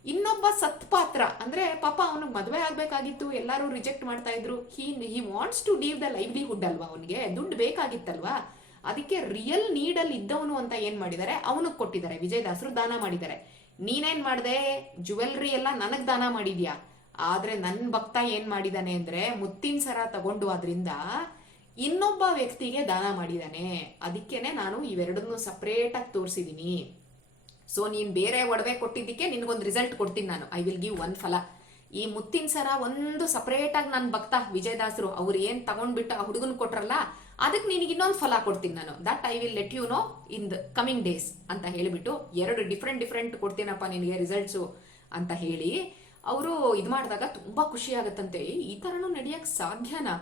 ಇನ್ನೊಬ್ಬ ಸತ್ಪಾತ್ರ, ಅಂದ್ರೆ ಪಾಪ ಅವನಿಗೆ ಮದುವೆ ಆಗ್ಬೇಕಾಗಿತ್ತು, ಎಲ್ಲರೂ ರಿಜೆಕ್ಟ್ ಮಾಡ್ತಾ ಇದ್ರು, he wants to leave the livelihood ಅಲ್ವಾ, ಅವನಿಗೆ ದುಡ್ಡು ಬೇಕಾಗಿತ್ತಲ್ವಾ, ಅದಕ್ಕೆ ರಿಯಲ್ ನೀಡಲ್ಲಿ ಇದ್ದವನು ಅಂತ ಏನ್ ಮಾಡಿದ್ದಾರೆ, ಅವನಿಗೆ ಕೊಟ್ಟಿದ್ದಾರೆ, ವಿಜಯದಾಸರು ದಾನ ಮಾಡಿದ್ದಾರೆ. ನೀನೇನ್ ಮಾಡ್ದೆ, ಜುವೆಲ್ರಿ ಎಲ್ಲ ನನಗ್ ದಾನ ಮಾಡಿದ್ಯಾ, ಆದ್ರೆ ನನ್ ಭಕ್ತ ಏನ್ ಮಾಡಿದಾನೆ ಅಂದ್ರೆ ಮುತ್ತಿನ ಸರ ತಗೊಂಡು ಅದರಿಂದ ಇನ್ನೊಬ್ಬ ವ್ಯಕ್ತಿಗೆ ದಾನ ಮಾಡಿದಾನೆ. ಅದಕ್ಕೇನೆ ನಾನು ಇವೆರಡನ್ನು ಸಪರೇಟ್ ಆಗಿ ತೋರಿಸಿದೀನಿ. ಸೊ ನೀನ್ ಬೇರೆ ಒಡವೆ ಕೊಟ್ಟಿದ್ದಕ್ಕೆ ನಿನ್ಗೊಂದು ರಿಸಲ್ಟ್ ಕೊಡ್ತೀನಿ ನಾನು, ಐ ವಿಲ್ ಗಿವ್ ಒನ್ ಫಲ. ಈ ಮುತ್ತಿನ ಸರ ಒಂದು ಸಪರೇಟ್ ಆಗಿ ನನ್ನ ಭಕ್ತ ವಿಜಯದಾಸರು ಅವ್ರು ಏನ್ ತಗೊಂಡ್ಬಿಟ್ಟು ಆ ಹುಡುಗನ್ ಕೊಟ್ರಲ್ಲ, ಅದಕ್ಕೆ ನಿನಗೆ ಇನ್ನೊಂದು ಫಲ ಕೊಡ್ತೀನಿ ನಾನು, that I will let you know in the coming days ಅಂತ ಹೇಳಿಬಿಟ್ಟು, ಎರಡು ಡಿಫ್ರೆಂಟ್ ಕೊಡ್ತೀನಪ್ಪ ನಿನಗೆ ರಿಸಲ್ಟ್ಸು ಅಂತ ಹೇಳಿ ಅವರು ಇದು ಮಾಡಿದಾಗ ತುಂಬಾ ಖುಷಿ ಆಗತ್ತಂತೆ. ಈ ತರನು ನಡೆಯಕ್ ಸಾಧ್ಯನಾ,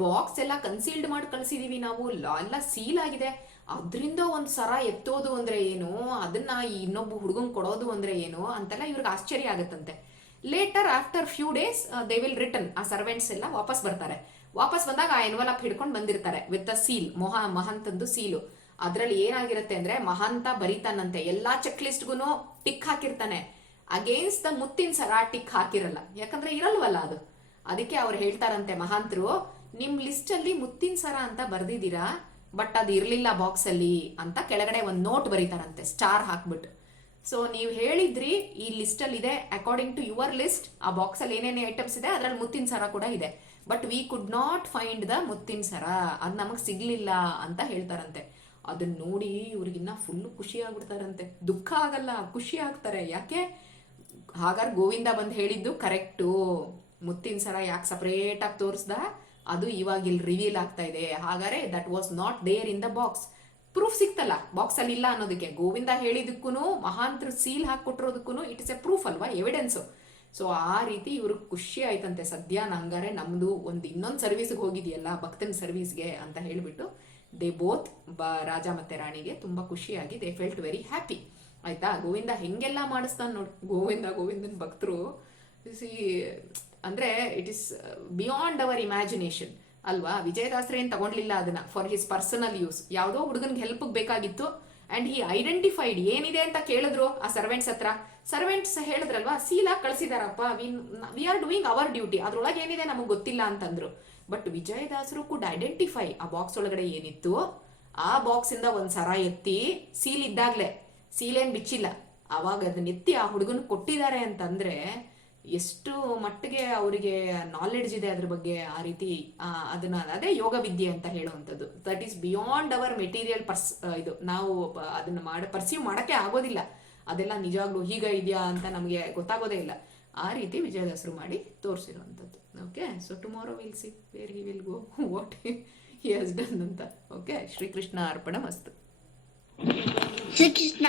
ಬಾಕ್ಸ್ ಎಲ್ಲ ಕನ್ಸೀಲ್ಡ್ ಮಾಡಿ ಕಳ್ಸಿದೀವಿ ನಾವು, ಎಲ್ಲ ಸೀಲ್ ಆಗಿದೆ, ಅದ್ರಿಂದ ಒಂದ್ ಸರ ಎತ್ತೋದು ಅಂದ್ರೆ ಏನು, ಅದನ್ನ ಇನ್ನೊಬ್ಬ ಹುಡುಗನ್ ಕೊಡೋದು ಅಂದ್ರೆ ಏನು ಅಂತೆಲ್ಲ ಇವ್ರಿಗೆ ಆಶ್ಚರ್ಯ ಆಗತ್ತಂತೆ. Later after few days they will return, ಆ ಸರ್ವೆಂಟ್ಸ್ ಎಲ್ಲ ವಾಪಸ್ ಬರ್ತಾರೆ. ವಾಪಸ್ ಬಂದಾಗ ಆ ಎನ್ವಲಪ್ ಹಿಡ್ಕೊಂಡು ಬಂದಿರ್ತಾರೆ ವಿತ್ ಅ ಸೀಲ್, ಮಹಂತಂದು ಸೀಲು. ಅದ್ರಲ್ಲಿ ಏನಾಗಿರುತ್ತೆ ಅಂದ್ರೆ ಮಹಂತ ಬರೀತಾನಂತೆ, ಎಲ್ಲಾ ಚೆಕ್ ಲಿಸ್ಟ್ಗೂ ಟಿಕ್ ಹಾಕಿರ್ತಾನೆ, ಅಗೇನ್ಸ್ಟ್ ದ ಮುತ್ತಿನ ಸರ ಟಿಕ್ ಹಾಕಿರಲ್ಲ, ಯಾಕಂದ್ರೆ ಇರಲ್ವಲ್ಲ ಅದು. ಅದಕ್ಕೆ ಅವ್ರು ಹೇಳ್ತಾರಂತೆ ಮಹಾಂತರು, ನಿಮ್ ಲಿಸ್ಟ್ ಅಲ್ಲಿ ಮುತ್ತಿನ ಸರ ಅಂತ ಬರ್ದಿದ್ದೀರಾ, ಬಟ್ ಅದು ಇರ್ಲಿಲ್ಲ ಬಾಕ್ಸ್ ಅಲ್ಲಿ ಅಂತ ಕೆಳಗಡೆ ಒಂದು ನೋಟ್ ಬರೀತಾರಂತೆ ಸ್ಟಾರ್ ಹಾಕ್ಬಿಟ್ಟು. ಸೊ ನೀವು ಹೇಳಿದ್ರಿ ಈ ಲಿಸ್ಟ್ ಅಲ್ಲಿ ಇದೆ, ಅಕಾರ್ಡಿಂಗ್ ಟು ಯುವರ್ ಲಿಸ್ಟ್ ಆ ಬಾಕ್ಸ್ ಅಲ್ಲಿ ಏನೇನೇ ಐಟಮ್ಸ್ ಇದೆ ಅದ್ರಲ್ಲಿ ಮುತ್ತಿನ ಸರ ಕೂಡ ಇದೆ, but we could not find the ಮುತ್ತಿನ ಸರ, ಅದ್ ನಮಗ್ ಸಿಗ್ಲಿಲ್ಲ ಅಂತ ಹೇಳ್ತಾರಂತೆ. ಅದನ್ನ ನೋಡಿ ಇವ್ರಿಗಿನ್ನ ಫುಲ್ ಖುಷಿ ಆಗ್ಬಿಡ್ತಾರಂತೆ, ದುಃಖ ಆಗಲ್ಲ, ಖುಷಿ ಆಗ್ತಾರೆ. ಯಾಕೆ, ಹಾಗಾದ್ರೆ ಗೋವಿಂದ ಬಂದು ಹೇಳಿದ್ದು ಕರೆಕ್ಟು, ಮುತ್ತಿನ ಸರ ಯಾಕೆ ಸಪರೇಟ್ ಆಗಿ ತೋರಿಸ್ದ, ಅದು ಇವಾಗ ಇಲ್ಲಿ ರಿವೀಲ್ ಆಗ್ತಾ ಇದೆ. ಹಾಗಾದ್ರೆ that was not there in the box, proof ಸಿಕ್ತಲ್ಲ ಬಾಕ್ಸ್ ಅಲ್ಲಿ ಇಲ್ಲ ಅನ್ನೋದಕ್ಕೆ. ಗೋವಿಂದ ಹೇಳಿದಕ್ಕೂ ಮಹಾಂತರ ಸೀಲ್ ಹಾಕೊಟ್ಟಿರೋದಕ್ಕೂ ಇಟ್ ಇಸ್ ಎ ಪ್ರೂಫ್ ಅಲ್ವಾ, ಎವಿಡೆನ್ಸ್. ಸೊ ಆ ರೀತಿ ಇವ್ರಿಗೆ ಖುಷಿ ಆಯ್ತಂತೆ, ಸದ್ಯ ನಂಗಾರೆ ನಮ್ದು ಒಂದು ಇನ್ನೊಂದು ಸರ್ವಿಸ್ಗೆ ಹೋಗಿದೆಯಲ್ಲ ಭಕ್ತನ ಸರ್ವಿಸ್ಗೆ ಅಂತ ಹೇಳಿಬಿಟ್ಟು ದೇ ಬೋತ್ ರಾಜ ಮತ್ತೆ ರಾಣಿಗೆ ತುಂಬಾ ಖುಷಿಯಾಗಿ ದೇ ಫೆಲ್ಟ್ ವೆರಿ ಹ್ಯಾಪಿ. ಆಯ್ತಾ, ಗೋವಿಂದ ಹೆಂಗೆಲ್ಲ ಮಾಡಿಸ್ತಾನೆ ನೋಡಿ, ಗೋವಿಂದನ ಭಕ್ತರು ಅಂದ್ರೆ it is beyond our imagination ಅಲ್ವಾ. ವಿಜಯದಾಸರ ಏನ್ ತಗೊಂಡ್ಲಿಲ್ಲ ಅದನ್ನ ಫಾರ್ ಹಿಸ್ ಪರ್ಸನಲ್ ಯೂಸ್, ಯಾವುದೋ ಹುಡುಗನ್ಗೆ ಹೆಲ್ಪ್ ಬೇಕಾಗಿತ್ತು ಅಂಡ್ ಹಿ ಐಡೆಂಟಿಫೈಡ್ ಏನಿದೆ ಅಂತ ಕೇಳಿದ್ರು ಆ ಸರ್ವೆಂಟ್ಸ್ ಹತ್ರ. ಸರ್ವೆಂಟ್ಸ್ ಹೇಳಿದ್ರಲ್ವಾ, ಸೀಲಾ ಕಳ್ಸಿದಾರಪ್ಪ, we are doing our duty, ಅದ್ರೊಳಗೆ ಏನಿದೆ ನಮಗ್ ಗೊತ್ತಿಲ್ಲ ಅಂತಂದ್ರು. ಬಟ್ ವಿಜಯದಾಸರು ಕುಡ್ ಐಡೆಂಟಿಫೈ ಆ ಬಾಕ್ಸ್ ಒಳಗಡೆ ಏನಿತ್ತು, ಆ ಬಾಕ್ಸ್ ಇಂದ ಒಂದ್ ಸರ ಎತ್ತಿ, ಸೀಲ್ ಇದ್ದಾಗ್ಲೆ, ಸೀಲ್ ಏನ್ ಬಿಚ್ಚಿಲ್ಲ, ಅವಾಗ ಅದನ್ನ ಎತ್ತಿ ಆ ಹುಡುಗನ್ ಕೊಟ್ಟಿದ್ದಾರೆ ಅಂತಂದ್ರೆ ಎಷ್ಟು ಮಟ್ಟಿಗೆ ಅವರಿಗೆ ನಾಲೆಡ್ಜ್ ಇದೆ ಅದ್ರ ಬಗ್ಗೆ. ಆ ರೀತಿ ಅದನ್ನ ಅದೇ ಯೋಗ ವಿದ್ಯೆ ಅಂತ ಹೇಳುವಂಥದ್ದು. That is beyond hour material ಇದು ನಾವು ಅದನ್ನ ಪರ್ಸೀವ್ ಮಾಡಕ್ಕೆ ಆಗೋದಿಲ್ಲ, ಅದೆಲ್ಲ ನಿಜವಾಗ್ಲೂ ಹೀಗ ಇದೆಯಾ ಅಂತ ನಮಗೆ ಗೊತ್ತಾಗೋದೇ ಇಲ್ಲ. ಆ ರೀತಿ ವಿಜಯದಾಸರು ಮಾಡಿ ತೋರಿಸಿರುವಂಥದ್ದು. Okay, so tomorrow will see where he will go, what he has done ಅಂತ. ಓಕೆ, ಶ್ರೀಕೃಷ್ಣ ಅರ್ಪಣ ಮಸ್ತು. ಶ್ರೀಕೃಷ್ಣ